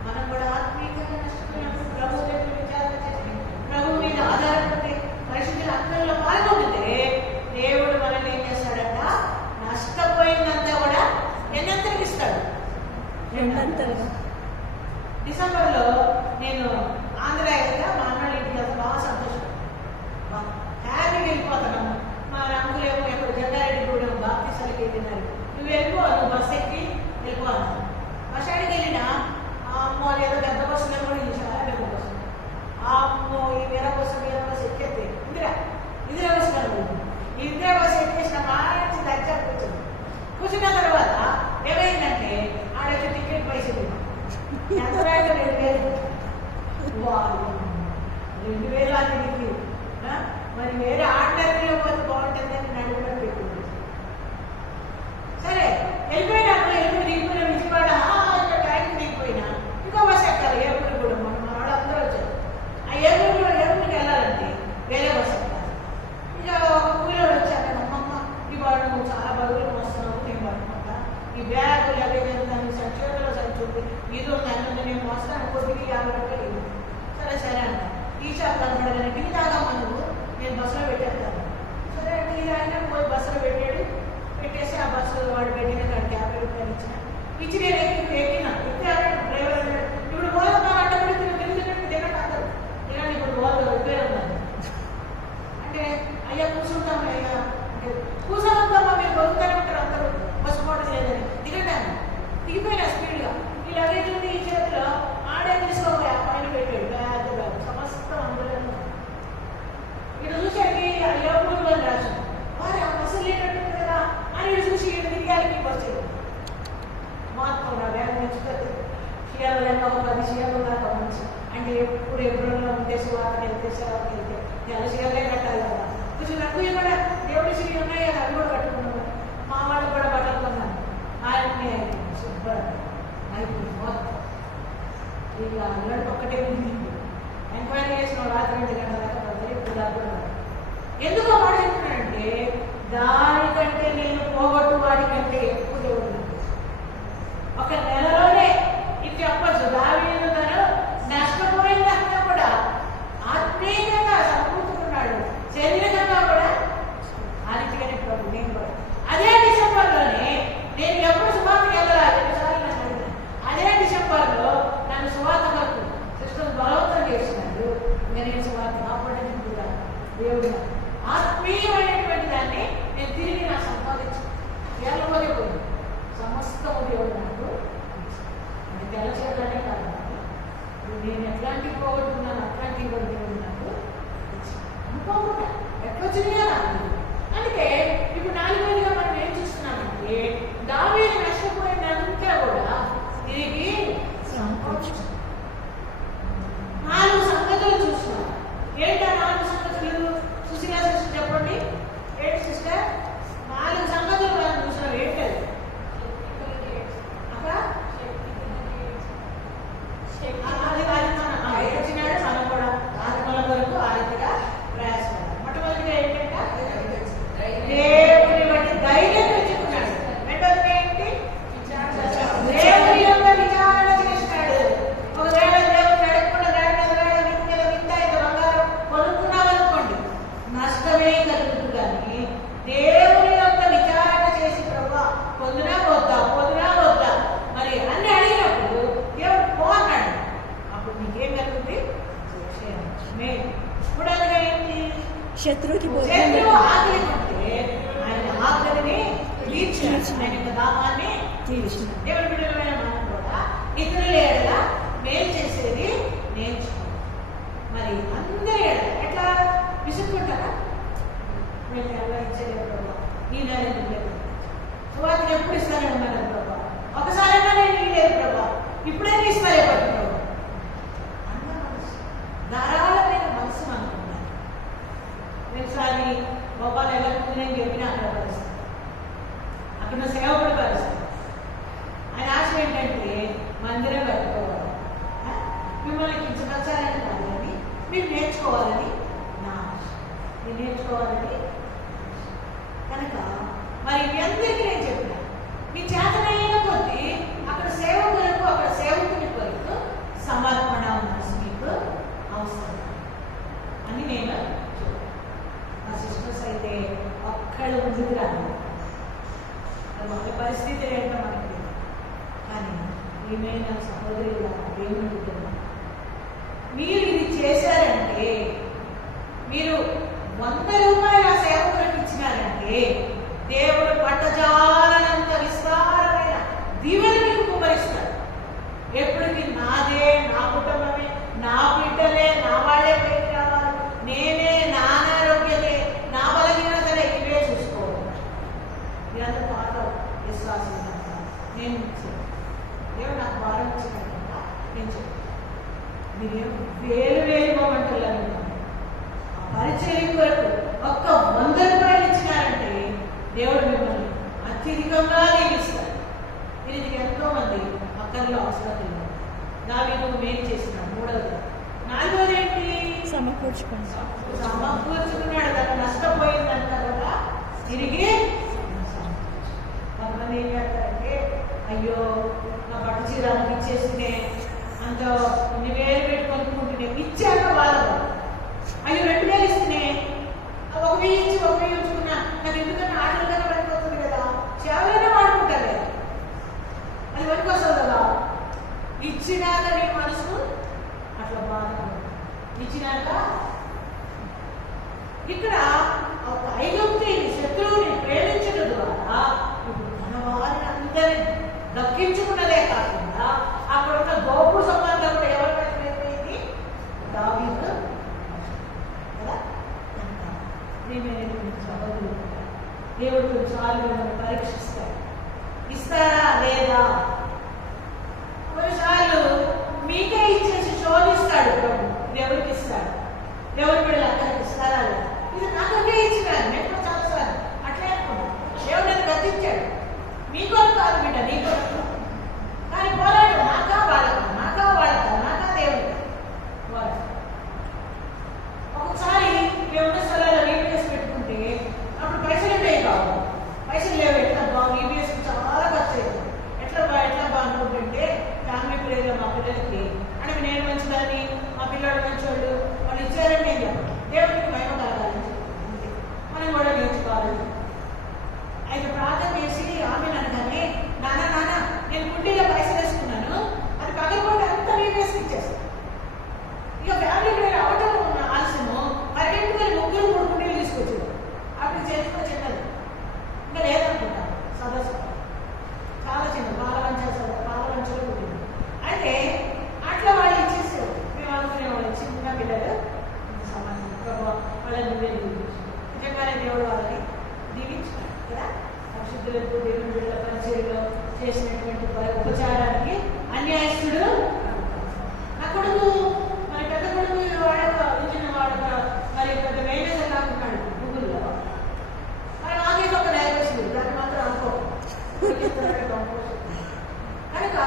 మనం కూడా ఆత్మీయంగా నష్టపోయినప్పుడు ప్రభు దగ్గర విచారణ చేసి ప్రభు మీద ఆధారపడి పరిశుద్ధుల అక్కర్లో పాల్గొంటే దేవుడు మనల్ని ఏం చేస్తాడంట? నష్టపోయిందంతా కూడా ఎన్నంతరికి ఇస్తాడు? డిసెంబర్లో నేను ఆంధ్ర వెళ్తా, మా అన్నోళ్ళ ఇంటికి వెళ్తా, బాగా సంతోషం, హ్యాపీగా వెళ్ళిపోతున్నాను. మా రంగులేమో ఎక్కడ జంగారెడ్డిగూడెం బాప్తీసాలకి వెళ్ళినారు, నువ్వు వెళ్ళిపో, నువ్వు బస్సు ఎక్కి వెళ్ళిపోవాలి. బస్ స్టాండ్కి వెళ్ళినా అమ్మో ఏదో పెద్ద బస్సులో కూడా ఇది చాలా పెద్ద బస్సు, అమ్మో ఈ వేరే బస్సు ఎక్కేస్తే ఇందిరా బస్సు కదా, ఈ ఇందిరా బస్సు ఎక్కేసిన మంచి దగ్గర కూర్చున్న తర్వాత ఏమైందంటే ఆడొచ్చి టికెట్ పైసలు ఎంత 2,000 2,000 అది మరి వేరే ఆర్డినరీలో పోతే బాగుంటుందని నడుగులో పెట్టుకుంది. సరే వెళ్ళిపోయినాక దిగిపోయిన విజయవాడ టైంకి దిగిపోయినా ఇంకో బస్సు ఎక్కాలి ఏపూరు కూడా. మన వాడు అందరూ వచ్చారు. ఆ ఏపూరుకి వెళ్ళాలంటే వేరే బస్సు ఎక్కాలి. ఇక ఒక కూలీవాడు వచ్చాక అమ్మమ్మ ఈ వాడు నువ్వు చాలా బరువులు వస్తున్నావు, నేను పడుకుంటా, ఈ బ్యాగులు అవే దాన్ని చేతుల్లో సరిచూపి ఇది ఉంది అన్నది నేను వస్తాను, కొద్దిగా 50 రూపాయలు ఇవ్వు. సరే అంట. టీ షాప్ కనపడగానే టీ తాగమ్మా నువ్వు, నేను బస్సులో పెట్టేస్తాను. సరే టీ తాగినా పోయి బస్సులో పెట్టేసి ఆ బస్సులో వాడు పెట్టిన కాడికి 50 రూపాయలు ఇచ్చి నేను ఎక్కినా డ్రైవర్ అన్నాడు, ఇప్పుడు పోదమ్మా అడ్డపడి తినండి ఇప్పుడు పోదు రిపేర్ ఉందని అంటే, అయ్యా కూర్చుంటాం అయ్యా అంటే కూర్చోవద్దమ్మా మీరు బతుకుతానే ఉంటారు అందరూ, బస్సు పోవడం లేదని దిగండి. దిగిపోయినా స్పీడ్గా ఈ లగేజ్ ఉంది ఈ చేతిలో, ఆడే తీసుకోపోయి ఆ పైన పెట్టాడు పెద్ద సమస్తం అందులో. ఇక్కడ చూసాకి యోగులు అని రాజు వారు ఆ బస్సు లేనట్టుంది కదా అని చూసి ఇక్కడ దిగాలి బస్సు మొత్తం నా వేగం మెచ్చుకోలేదు. షియాలు లేక ఒక 10 షియాలు దాకా మంచి అంటే ఎప్పుడన్నా ఉంటే సువార్తకి వెళ్తే సేవకి వెళ్తే నెల షియాలే కట్టాలి కదా. కొంచెం నాకు కూడా దేవుడి శ్రీ ఉన్నాయి కదా, అవి కూడా కట్టుకున్నాను. మా వాళ్ళు కూడా బట్టలు కొన్నాను, ఆయన్ని శుభ్రం అయిపోయింది మొత్తం. ఇక అల్లడి ఒక్కటే ఉంది. ఎంక్వైరీ చేసిన రాత్రి 2 గంటల దాకా ఇప్పుడు దాకా ఎందుకు వాడు చెప్తున్నాడంటే దానికంటే నేను పోగొట్టు వాడికంటే ఎక్కువ దేవుడు ఒక నెలలోనే ఇది చెప్పచ్చు. దావీదు తను నష్టపోయిందంతా కూడా ఆత్మీయంగా సమకూర్చుకున్నాడు, శరీరంగా కూడా ఆదిత్యగానే ప్రభు. నేను కూడా అదే డిసెంబర్లోనే నేను ఎప్పుడు సువార్తకి వెళ్ళాలి 2 సార్లు నన్ను అడిగిన, అదే డిసెంబర్లో నన్ను సువార్త వరకు సిస్టర్ బలవంతం చేసినాడు. నేను సువార్త కాపాడని కూడా దేవుడు ఆత్మీయమైనటువంటి దాన్ని నేను తిరిగి నా సంపాదించాను. వెళ్ళబోతే పోయింది నేను ఎట్లాంటివి పోగొట్టుకున్నాను, అట్లాంటివి పోగొట్టుకున్నాను అనుకోకుండా ఎట్లొచ్చినాయో నాకు. అందుకే ఇప్పుడు 4 మనం ఏం చూస్తున్నామంటే దావీదు నష్టపోయినంతా కూడా తిరిగి 4 సంగతులు చూస్తున్నాం. ఏంటా 4 సంగతులు? సుశీల సిస్టర్ చెప్పండి. ఏంటి సిస్టర్? 4 సంగతులు మనం చూసినాం. ఏంటది అక్క? అది వచ్చినాడు మనం కూడా ఆత్మల వరకు ఆ రీతిగా ప్రయాసపడాలి. మొట్టమొదటిగా ఏంటంటే దేవుని బట్టి ధైర్యం తెచ్చుకున్నాడు. రెండోది ఏంటి? దేవుని యొక్క విచారణ చేసినాడు. ఒకవేళ దేవుడు నడకుండా వింత బంగారం కొనుక్కున్నామనుకోండి, నష్టమే కలుగుతుంది. కానీ దేవుని యొక్క విచారణ చేసి ప్రభా పొందునా వద్దా మరి అన్ని అడిగినప్పుడు దేవుడు పోన్నాడు. అప్పుడు నీకేం కలుగుతుంది? ఇప్పుడు అందులో ఏంటి? శత్రువు ఆకలి ఉంటే ఆయన ఆకలిని తీర్చాడు, ఆయన యొక్క దాహాన్ని తీర్చాడు. దేవుని బిడ్డలమైన మనం కూడా ఇతరుల ఎడల మేలు చేసేది నేర్చుకోవాలి. మరి అందరి ఎడల ఎట్లా విసుక్కుంటారా? మేము ఎలా ఇచ్చేది ప్రభావ, ఈ నెల లేదు, సువార్తను ఎప్పుడు ఇస్తానే ఉన్నాను ప్రభావ, ఒకసారైనా నేను లేదు ప్రభావ, ఇప్పుడైనా ఇస్తానే పడుతున్నావు అన్న మనసు, ధారాళమైన మనసు అనుకున్నాను. ఒకసారి గోపాలు వెళ్ళకుండా నేను చెప్పిన అక్కడ పరిస్థితి, అక్కడ సేవకుడు పరిస్థితి. ఆయన ఆశ ఏంటంటే మందిరం కట్టుకోవాలి, మిమ్మల్ని కించపరచాలని కాదని మీరు నేర్చుకోవాలని నా ఆశ. మీరు నేర్చుకోవాలని కనుక మరి మీ అందరికీ నేను చెప్పిన మీ చేతనైన కొద్దీ అక్కడ సేవకులకు, అక్కడ సేవకుని కొరకు సమర్పణ మనసు మీకు అవసరం అని నేను మా సిస్టర్స్ అయితే ఒక్కళ్ళు ముందుకు రాదు. మన పరిస్థితి ఏంటో మనకి తెలియదు. కానీ ఏమైనా సహోదరులు ఏమనుకుంటున్నాం, మీరు ఇది చేశారంటే, మీరు 100 రూపాయలు ఆ సేవకులకు ఇచ్చినారంటే దేవుడు పట్టజాలనంత విస్తారమైన దీవెన మీకు కుమరిస్తాడు. ఎప్పటికీ నాదే, నా కుటుంబమే, నా బిడ్డలే, నా వాళ్ళే పైకి రావాలి, నేనే, నా అనారోగ్యమే, నా బలహీనతలే, ఇవే చూసుకోవాలి. ఇదంతా పాట విశ్వాసం. నేను దేవుడు నాకు భారం ఇచ్చినట్టుగా నేను చెప్తాను. మీరేం వేలు ఇవ్వమంటున్నాను. ఆ పరిచయం వరకు ఒక్క 100 రూపాయలు ఇచ్చినారంటే దేవుడు మిమ్మల్ని అత్యధికంగా దీవిస్తాడు. దీనికి ఎంతో మంది అక్కర్లో అవసరం లేదు. దావీదు మేలు చేసినాడు. 3వది. 4వది ఏంటి? సమకూర్చుకున్నాడు. తను నష్టపోయిందంతా కూడా తిరిగి. కొంతమంది ఏం చేస్తారంటే, అయ్యో నా పట్టు చీర ఇచ్చేసినే, అంత 1,000 పెట్టి కొనుక్కుంటున్నా, ఇచ్చాక బాధపడు. అయ్యో 2,000 ఇస్తేనే 1,000 ఇచ్చి 1,000 ఉంచుకున్నా, నాకు ఎందుకన్నా ఆటలు కన్నా పడిపోతుంది కదా, సేవలైనా వాడుకుంటారు కదా, అది పనికి వస్తుంది కదా. ఇచ్చినాక నీ మనసు అట్లా బాధపడు. ఇచ్చినాక ఇక్కడ ఒక ఐగుప్తుని, శత్రువుని ప్రేమించడం ద్వారా ఇప్పుడు మన వారిని అందరినీ దక్కించుకున్నదే కాకుండా అక్కడ ఉన్న గోపు సంబంధం కూడా ఎవరి మీద అయిపోయింది? దావీదు కదా. సహోదరులు, దేవుడు కొన్నిసార్లు మిమ్మల్ని పరీక్షిస్తాడు. ఇస్తారా లేదా? కొన్నిసార్లు మీకే ఇచ్చేసి శోధిస్తాడు ప్రభు. ఇది ఎవరికి ఇస్తాడు? ఎవరి బిడ్డలు అక్కడికి ఇస్తారా లేదా? ఇది నాకే ఇచ్చినాడు. నేను కూడా చాలాసార్లు అట్లే అనుకున్నాను. దేవుడు నన్ను గతించాడు. మీ కొరకు కాదు బిడ్డ, నీ కొరకు. కానీ పోరాడు నాకా వాళ్ళకా, నాకా వాళ్ళకా, నాకా దేవుడు. ఒకసారి మేము ఉన్న స్థలాల్లో ఈబీఎస్ పెట్టుకుంటే అప్పుడు పైసలు ఉండేవి కావు. పైసలు లేవు. ఎట్లా బాగా ఈబీఎస్ చాలా ఖర్చు అయింది. ఎట్లా అనుకుంటుంటే ఫ్యామిలీ ప్రేయర్లో మా పిల్లలకి అంటే నేను మంచిదాన్ని, మా పిల్లలు మంచివాళ్ళు, వాళ్ళు ఇచ్చారని నేను చెప్పండి. దేవుడికి మహిమ కలగాలని అంతే. మనం కూడా నేర్చుకోవాలి. అయితే ప్రార్థన చేసి ఆమె అనగానే నాన్న చేస్తారంటే కంపోజ్ కనుక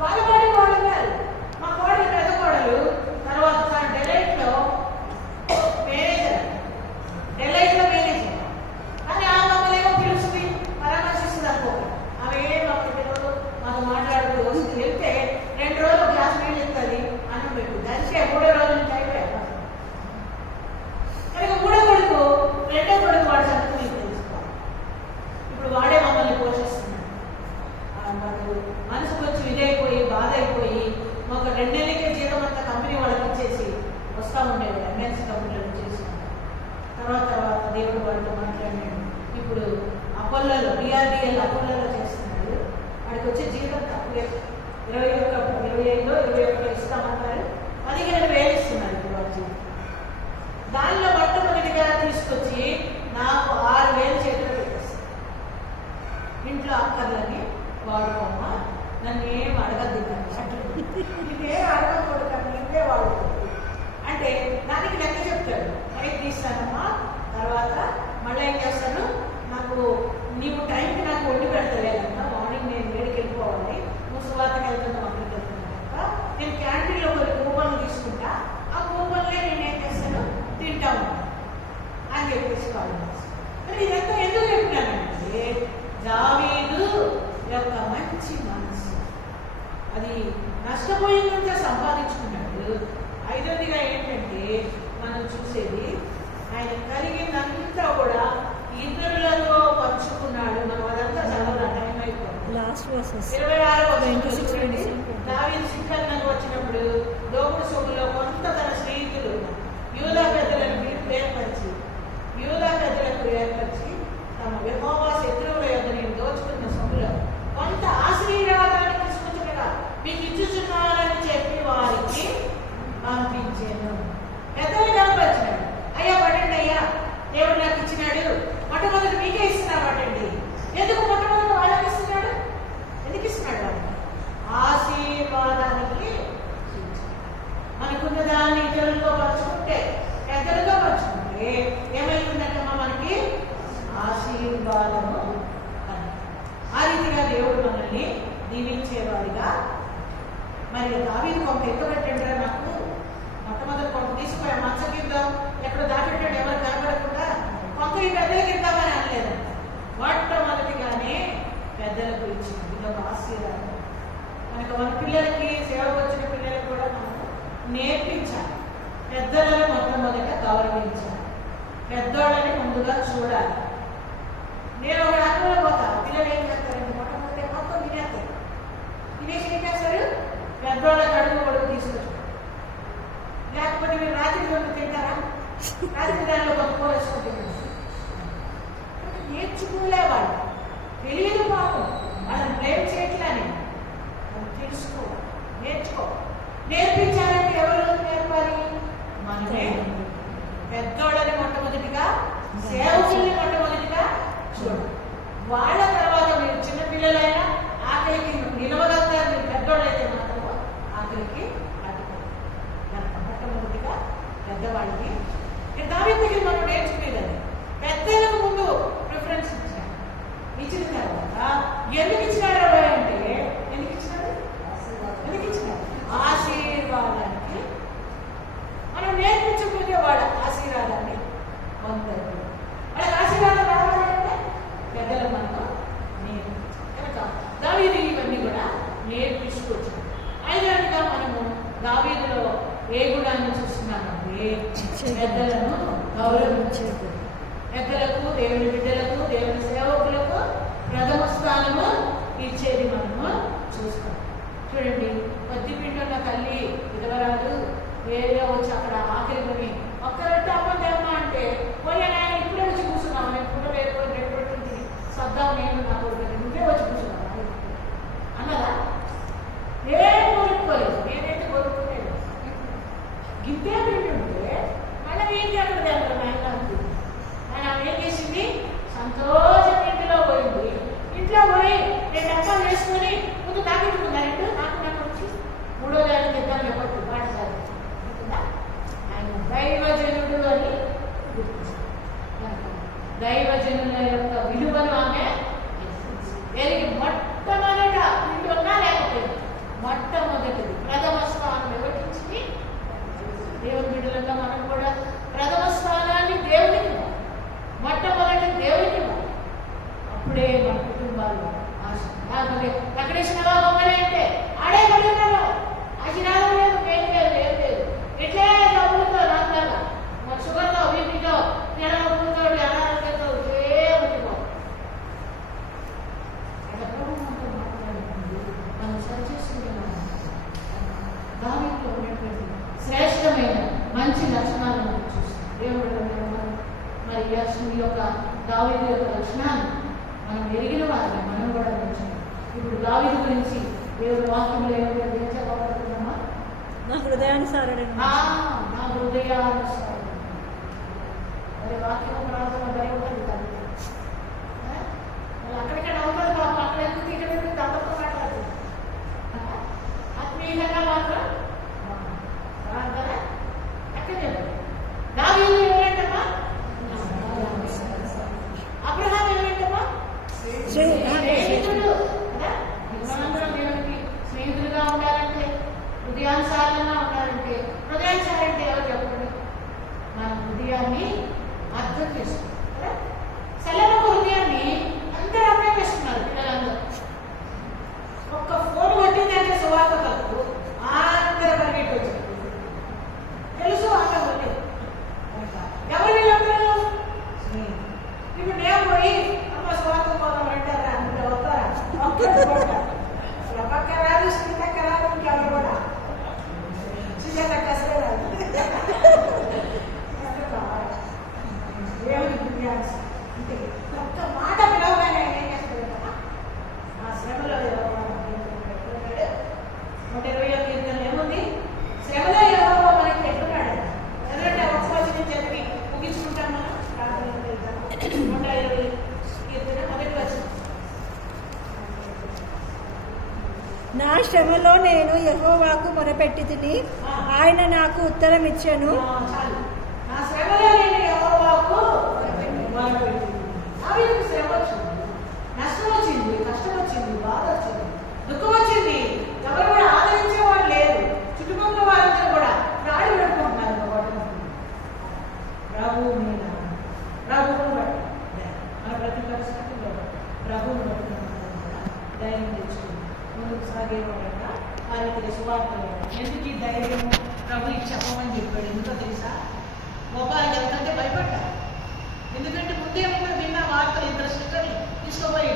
వాళ్ళ వాళ్ళు ఉన్నారు. మా కోడలు పెద్ద కోడలు తర్వాత డెలైట్లో మేనేజర్ కానీ ఆ మమ్మల్ని ఏమో పిలుస్తుంది, పరామర్శిస్తుంది అనుకోండి. ఆమె ఏం మాకు మాకు మాట్లాడుతూ వస్తుంది. వెళ్తే 2 రోజులు గ్లాస్ నీళ్ళు ఇస్తుంది, అన్నం పెట్టుకుంది. అంటే 3వ రోజు నుంచి అయిపోయారు. కనుక 3వ కొడుకు 2వ కొడుకు వాడు సంగతి మీకు తెలుసుకోవాలి. ఇప్పుడు వాడే మమ్మల్ని పోషిస్తున్నాడు. మాకు మనసుకు వచ్చి ఇదైపోయి బాధ అయిపోయి ఒక 2 నెలలకే జీతం అంతా కంపెనీ వాళ్ళకి ఇచ్చేసి వస్తూ ఉండేవాడు. ఎంఎన్సీ కంపెనీలో చేసి తర్వాత దేవుడు వాడితో మాట్లాడినాడు. ఇప్పుడు అపోల్లలో డిఆర్డిఎల్ అపోల్లలో చేస్తున్నాడు. వాడికి వచ్చే జీతం తక్కువే, 21 ఇస్తామన్నారు. 15,000 ఇస్తున్నారు ఇప్పుడు వాడి జీతం. దానిలో మొట్టమొదటిగా తీసుకొచ్చి నాకు 6,000 చేతిలో పెట్టేస్తాను. ఇంట్లో అక్కర్లని వాడుకోమా, నన్ను ఏం అడగద్దు, ఇదే అడగకూడదు, ఇదే వాడుకోదు అంటే దానికి లెక్క చెప్తాడు. పైకి తీస్తానమ్మా, తర్వాత మళ్ళీ ఏం చేస్తాను, నాకు నీవు టైంకి నాకు వండి పెడతలేదమ్మా, మార్నింగ్ నేను వేడికి వెళ్ళిపోవాలి, నువ్వు సువార్తకి వెళ్తున్నావు, అక్కడికి వెళ్తున్నావు కనుక నేను క్యాంటీన్లో కొన్ని కూపన్లు తీసుకుంటా, ఆ కూపన్లే నేను ఏం చేస్తాను తింటాము అని చెప్పేసి వాళ్ళు. కానీ ఇదంతా ఎందుకు చెప్పినానంటే దావీదు యొక్క మంచి మనసు, అది నష్టపోయిందంతా సంపాదించుకున్నాడు. 5వదిగా ఏంటంటే మనం చూసేది ఆయన కలిగిందంతా కూడా ఇతరులతో పంచుకున్నాడు. మనం అదంతా చదవడం టైం అయిపోయింది. 26 దావీదు సిక్కలకు వచ్చినప్పుడు దోపుడు సొమ్ములో కొంత తన స్నేహితులు యూదా పెద్దలకు ఏర్పరిచి తమ యెహోవా శత్రువుల యొద్ద నేను దోచుకున్న సొమ్ములో కొంత ఆశీర్వాదానికి సూచనగా మీకు ఇచ్చుచున్నారని చెప్పి వారికి పంపించాను. పెద్దలు కనపరిచినాడు. అయ్యా పడండి, అయ్యా దేవుడు నాకు ఇచ్చినాడు, మొట్టమొదటి మీకే ఇస్తున్నాడు పడండి. ఎందుకు మొట్టమొదటి వాళ్ళకి ఇస్తున్నాడు? ఎందుకు ఇస్తున్నాడు? వాళ్ళకి ఆశీర్వాదానికి. మనకున్న దాన్ని ఇతరులతో పంచుకుంటే, పెద్దలతో పంచుకుంటే ఏమైతుందంటమ్మా మనకి ఆశీర్వాదము. ఆ రీతిగా దేవుడు మనల్ని దీవించేవాడిగా. మరి దావీదు కొంత ఎక్కబెట్టండి, నాకు మొట్టమొదటి కొంత తీసుకురా మంచగిద్దాం, ఎక్కడ దాపెట్టాడు ఎవరు కనబడకుండా, కొంత ఈ పెద్దలకి ఇద్దామని అనలేదంట. మొట్టమొదటిగానే పెద్దలకు ఇచ్చింది. ఇదొక ఆశీర్వాదం. మనకు మన పిల్లలకి, సేవకు వచ్చిన పిల్లలకు కూడా మనం నేర్పించాలి. పెద్దలను మొట్టమొదట గౌరవించాలి, పెద్దోళ్ళని ముందుగా చూడాలి. నేను ఒక రంగంలో పోతా, పిల్లలు ఏం చేస్తారంటే మొట్టమొదటి మొత్తం తినేస్తారు. తినేసి ఏం చేస్తారు? పెద్దోళ్ళకి అడుగు తీసుకొచ్చారు. లేకపోతే మీరు రాత్రి వంట తింటారా? రాత్రి దానిలో కొంత కూర వేసుకుంటున్నారు. నేర్చుకోలే వాళ్ళు, తెలియదు పాపం, వాళ్ళని బ్లేమ్ చేయట్లని. తెలుసుకో, నేర్చుకో. నేర్పించాలంటే ఎవరు నేర్పాలి? మనమే. పెద్దోళ్ళని మొట్టమొదటిగా, సేవకుల్ని మొట్టమొదటిగా చూడు. వాళ్ళ తర్వాత మీరు చిన్నపిల్లలైనా ఆకలికి నిలవగలుగుతారు. మీరు పెద్దోళ్ళైతే మాత్రం ఆకలికి అడ్డుకోవాలి. మొట్టమొదటిగా పెద్దవాళ్ళని. దావీదుకి మనం నేర్చుకునేదని పెద్దలకు ముందు ప్రిఫరెన్స్ ఇచ్చారు. ఇచ్చిన తర్వాత ఎందుకు ఇచ్చినాడు అంటే, ఎందుకు ఇచ్చినాడు? ఆశీర్వాదానికి. మనం నేర్పించకపోతే వాళ్ళ ఆశీర్వాదాన్ని పొందరు. వాళ్ళకి ఆశీర్వాదం రావాలంటే పెద్దలు మనం నేర్పించాలి. కనుక దావీదు ఇవన్నీ కూడా నేర్పించుకొచ్చాడు. అయినట్టుగా మనము దావీదులో ఏ గుణాన్ని చూస్తున్నామంటే పెద్దలను గౌరవించేది. పెద్దలకు, దేవుని బిడ్డలకు, దేవుని సేవకులకు ప్రథమ స్థానము ఇచ్చేది మనము చూస్తాం. చూడండి, కొద్దిపిండున్న తల్లి విధవరాలు వేరే వచ్చి అక్కడ ఆకలి కొని ఒక్కరంటే అమ్మ అంటే పోయా నాయన ఇప్పుడే వచ్చి కూర్చున్నావు, నేను కూడా వేరే 2 రొట్టెలు సద్దాం, నేను నా కొడుకు నువ్వే వచ్చి కూర్చున్నావు అన్నదా? ఏం కోరుకోలేదు, నేనైతే కోరుకోలేదు. గిద్దే పిండి ఉంటే మళ్ళీ ఏంటి అక్కడ దగ్గర నాయన ఆయన ఏం చేసింది? సంతోషం ఇంటిలో పోయింది. ఇంట్లో పోయి 2 డబ్బాలు వేసుకొని ముందు తాగెట్టుకున్నారంటే నాకు వచ్చి 3వ ఏళ్ళ ఇద్దరు లేకపోతే పాఠశాల ఆయన దైవజనుడు అని గుర్తించారు. దైవజనుల యొక్క విలువను ఆమె ఎరిగి వెంకటేశ్వర బొమ్మలే అంటే ఆడే పడి ఉన్నాను. ఆశీర్వాదం లేదు, పేరు లేదు, ఏం లేదు. ఇట్లే డబ్బులతో రాత్రాల షుగర్తో బీపీతో నెలతో అనారోగ్యంతో ఉండిపో. అట్లా ప్రభుత్వంతో మాట్లాడుతుంది. మనం సరి చేసుకుంటున్నాం. దానిలో ఉన్నటువంటి శ్రేష్టమైన మంచి లక్షణాలను చూస్తాం. దేవుడు మరి ఈ యొక్క దావీదు యొక్క లక్షణాలు మనం ఎరిగిన వారిని మనం కూడా నేర్చుకున్నాం. ఇప్పుడు దావీదు గురించి దేవుడు వాక్యంలో ఏం చెప్పబడుతున్నామా? నా హృదయానుసారుడైన నా హృదయానుసారుడు. మరి వాక్యం ప్రార్థన భయం ఉంటుంది కదా. అక్కడిక్కడ అవుతుంది పాప, అక్కడ ఎందుకు ఇక్కడ అందరితో మాట్లాడుతుంది. ఆత్మీయంగా మాత్రం ప్రార్థన అక్కడ చెప్పండి. దావీదు ఎవరంటమ్మా? అబ్రహాం ఎవరంటమ్మా? స్నేహితుడు కదా. మనందరం దేవునికి స్నేహితులుగా ఉండాలంటే, హృదయానుసారంగా ఉండాలంటే, హృదయానుసారం అంటే ఎవరు చెప్పండి? మన హృదయాన్ని అర్థం చేసుకోవాలి కదా. సెలవు హృదయాన్ని అందరూ అర్థం చేస్తున్నారు పిల్లలందరూ. ఒక్క ఫోన్ కొట్టిందంటే సువార్తలకు అందరూ పరిగెట్టి వచ్చారు. తెలుసు అక్కడ లేదు. ఎవరు వీళ్ళందరూ? ఇప్పుడు నేను పోయి అమ్మ సువార్త పోదాం అంటారా? అంటే వస్తారా? పక్క రాదు, శ్రీతక్క రాదు, ఇంకెవరు కూడా సుజాతక్క అసలే రాదు. దేవుని అంటే ఒక్క మాట పిలవగానే ఆయన ఏం చేస్తాడు కదా. ఆ శ్రమలో 120వ కీర్తనలో ఏముంది? శ్రమలో యెహోవా మనకి ఎట్లున్నాడు? ఎందుకంటే ఒక వచనం చదివి ముగించుకుంటాం మనం. ప్రార్థన చేద్దాం. 120వ కీర్తన మొదటి వచనం. నా శ్రమలో నేను యెహోవాకు మొరపెట్టి తిని ఆయన నాకు ఉత్తరం ఇచ్చెను. చాలు. నా శ్రమలో నేను యెహోవాకు మొరపెట్టి. దావీదుకు శ్రమ వచ్చింది, నష్టం వచ్చింది, కష్టం వచ్చింది, బాధ వచ్చింది, దుఃఖం వచ్చింది. ఎవరు కూడా ఆదరించేవాడు లేరు. చుట్టుపక్కల వారందరూ కూడా రాళ్ళు పెట్టుకుంటున్నారు. ప్రభువు మీద, ప్రభువును బట్టి మన ప్రతి పరిస్థితుల్లో ప్రభువును బట్టి ధైర్యం తెచ్చుకుంది ముందుకు సాగేవాడట. వారికి సువార్తలు ఎందుకు ఈ ధైర్యము ప్రభు చెప్పమని చెప్పాడు. ఎందుకో తెలుసా? గోపాలకి వెళ్తుంటే భయపడ్డా. ఎందుకంటే ముందే విన్న వార్తలు ఇంత తీసుకుపోయి